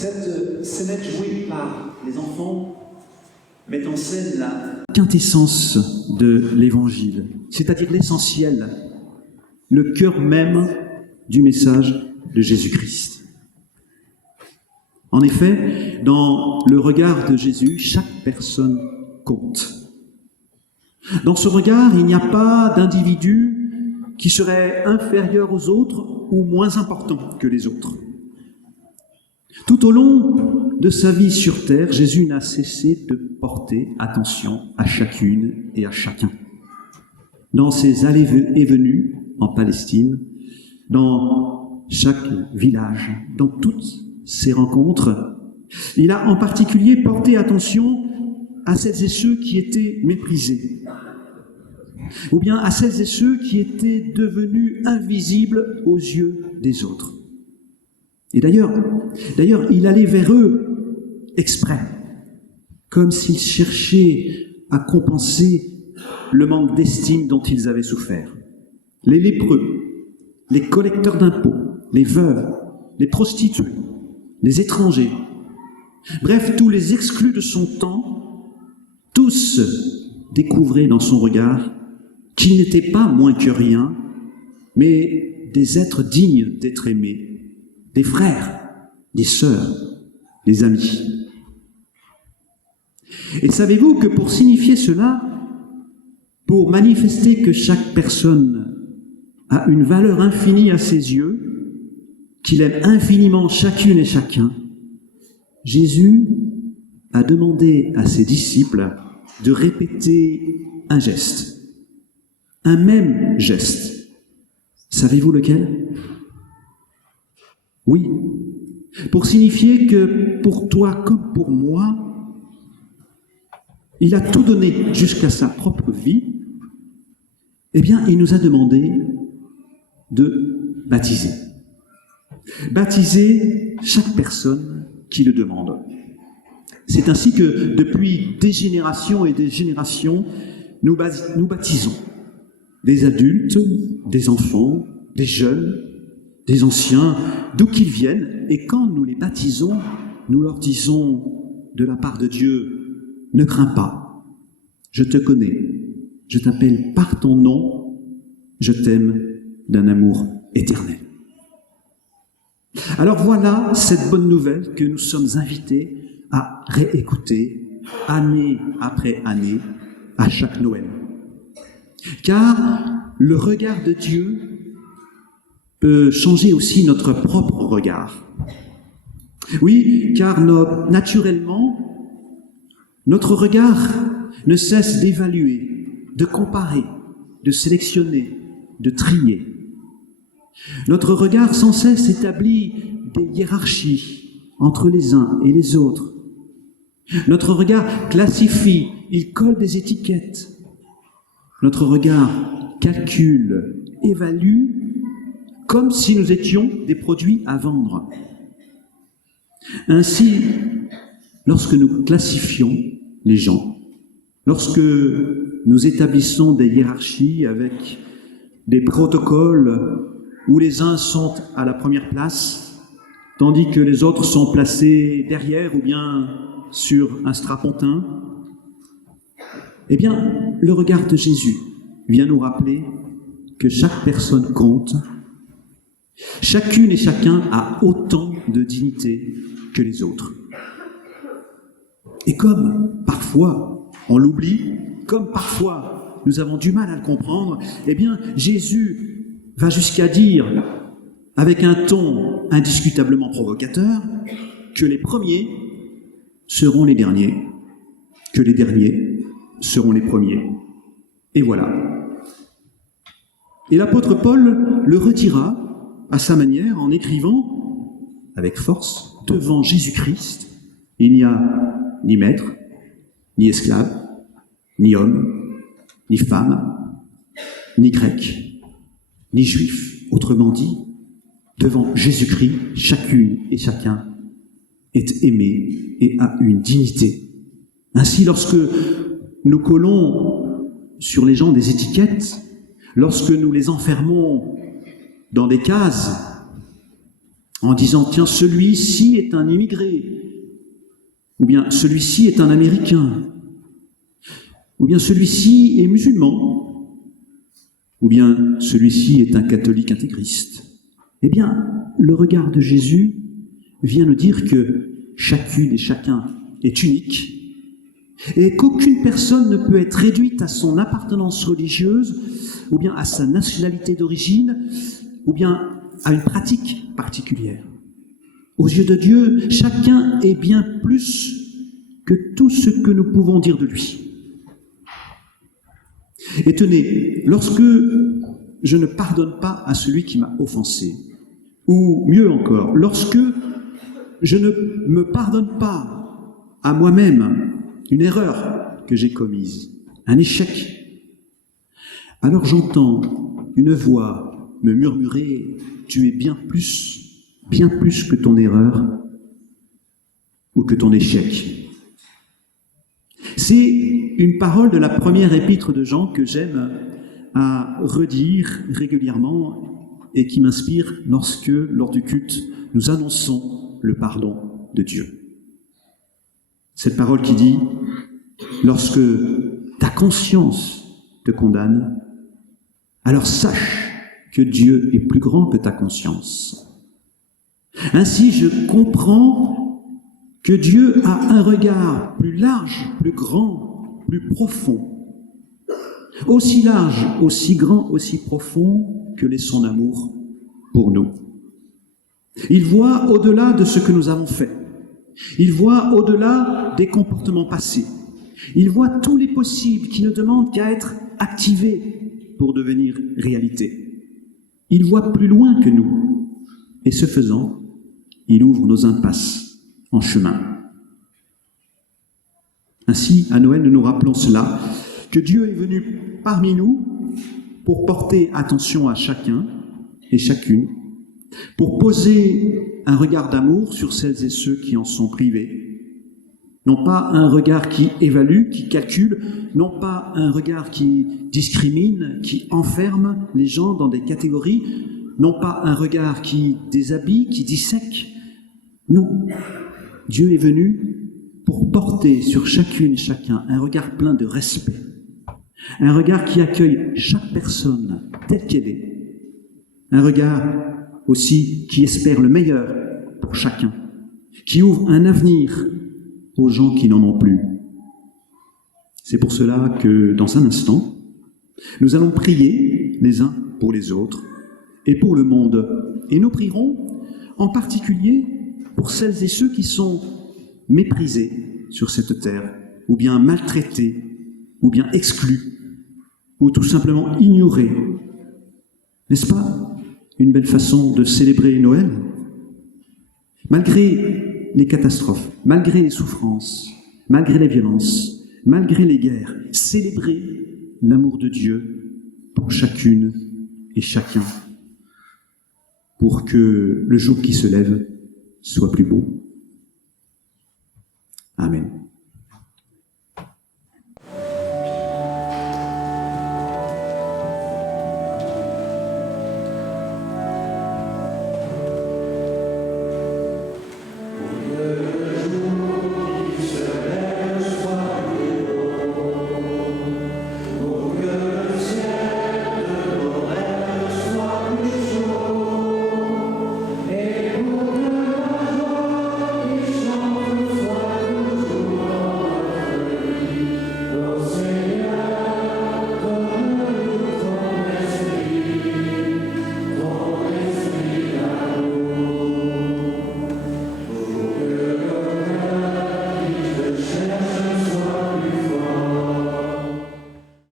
Cette scénette jouée par les enfants met en scène la quintessence de l'Évangile, c'est-à-dire l'essentiel, le cœur même du message de Jésus-Christ. En effet, dans le regard de Jésus, chaque personne compte. Dans ce regard, il n'y a pas d'individu qui serait inférieur aux autres ou moins important que les autres. Tout au long de sa vie sur terre, Jésus n'a cessé de porter attention à chacune et à chacun. Dans ses allées et venues en Palestine, dans chaque village, dans toutes ses rencontres, il a en particulier porté attention à celles et ceux qui étaient méprisés, ou bien à celles et ceux qui étaient devenus invisibles aux yeux des autres. Et d'ailleurs, il allait vers eux exprès, comme s'il cherchait à compenser le manque d'estime dont ils avaient souffert. Les lépreux, les collecteurs d'impôts, les veuves, les prostituées, les étrangers, bref, tous les exclus de son temps, tous découvraient dans son regard qu'ils n'étaient pas moins que rien, mais des êtres dignes d'être aimés, des frères, des sœurs, des amis. Et savez-vous que pour signifier cela, pour manifester que chaque personne a une valeur infinie à ses yeux, qu'il aime infiniment chacune et chacun, Jésus a demandé à ses disciples de répéter un geste, un même geste. Savez-vous lequel ? Oui, pour signifier que pour toi comme pour moi, il a tout donné jusqu'à sa propre vie, eh bien, il nous a demandé de baptiser. Baptiser chaque personne qui le demande. C'est ainsi que, depuis des générations et des générations, nous baptisons des adultes, des enfants, des jeunes, des anciens, d'où qu'ils viennent, et quand nous les baptisons, nous leur disons de la part de Dieu, ne crains pas, je te connais, je t'appelle par ton nom, je t'aime d'un amour éternel. Alors voilà cette bonne nouvelle que nous sommes invités à réécouter année après année, à chaque Noël. Car le regard de Dieu peut changer aussi notre propre regard. Oui, car naturellement, notre regard ne cesse d'évaluer, de comparer, de sélectionner, de trier. Notre regard sans cesse établit des hiérarchies entre les uns et les autres. Notre regard classifie, il colle des étiquettes. Notre regard calcule, évalue, comme si nous étions des produits à vendre. Ainsi, lorsque nous classifions les gens, lorsque nous établissons des hiérarchies avec des protocoles où les uns sont à la première place, tandis que les autres sont placés derrière ou bien sur un strapontin, eh bien, le regard de Jésus vient nous rappeler que chaque personne compte. Chacune et chacun a autant de dignité que les autres. Et comme parfois on l'oublie, comme parfois nous avons du mal à le comprendre, eh bien Jésus va jusqu'à dire, avec un ton indiscutablement provocateur, que les premiers seront les derniers, que les derniers seront les premiers. Et voilà. Et l'apôtre Paul le retira à sa manière, en écrivant avec force, devant Jésus-Christ, il n'y a ni maître, ni esclave, ni homme, ni femme, ni grec, ni juif. Autrement dit, devant Jésus-Christ, chacune et chacun est aimé et a une dignité. Ainsi, lorsque nous collons sur les gens des étiquettes, lorsque nous les enfermons dans des cases, en disant « Tiens, celui-ci est un immigré » ou bien « Celui-ci est un Américain » ou bien « Celui-ci est musulman » ou bien « Celui-ci est un catholique intégriste ». Eh bien, le regard de Jésus vient nous dire que chacune et chacun est unique et qu'aucune personne ne peut être réduite à son appartenance religieuse ou bien à sa nationalité d'origine ou bien à une pratique particulière. Aux yeux de Dieu, chacun est bien plus que tout ce que nous pouvons dire de lui. Et tenez, lorsque je ne pardonne pas à celui qui m'a offensé, ou mieux encore, lorsque je ne me pardonne pas à moi-même une erreur que j'ai commise, un échec, alors j'entends une voix me murmurer « Tu es bien plus que ton erreur ou que ton échec ». C'est une parole de la première épître de Jean que j'aime à redire régulièrement et qui m'inspire lorsque, lors du culte, nous annonçons le pardon de Dieu. Cette parole qui dit « Lorsque ta conscience te condamne, alors sache que Dieu est plus grand que ta conscience. Ainsi, je comprends que Dieu a un regard plus large, plus grand, plus profond, aussi large, aussi grand, aussi profond que l'est son amour pour nous. Il voit au-delà de ce que nous avons fait. Il voit au-delà des comportements passés. Il voit tous les possibles qui ne demandent qu'à être activés pour devenir réalité. Il voit plus loin que nous. Et ce faisant, il ouvre nos impasses en chemin. Ainsi, à Noël, nous nous rappelons cela, que Dieu est venu parmi nous pour porter attention à chacun et chacune, pour poser un regard d'amour sur celles et ceux qui en sont privés. Non pas un regard qui évalue, qui calcule, non pas un regard qui discrimine, qui enferme les gens dans des catégories, non pas un regard qui déshabille, qui dissèque. Non, Dieu est venu pour porter sur chacune et chacun un regard plein de respect, un regard qui accueille chaque personne telle qu'elle est, un regard aussi qui espère le meilleur pour chacun, qui ouvre un avenir aux gens qui n'en ont plus. C'est pour cela que, dans un instant, nous allons prier les uns pour les autres et pour le monde. Et nous prierons en particulier pour celles et ceux qui sont méprisés sur cette terre, ou bien maltraités, ou bien exclus, ou tout simplement ignorés. N'est-ce pas une belle façon de célébrer Noël? Malgré les catastrophes, malgré les souffrances, malgré les violences, malgré les guerres, célébrer l'amour de Dieu pour chacune et chacun, pour que le jour qui se lève soit plus beau. Amen.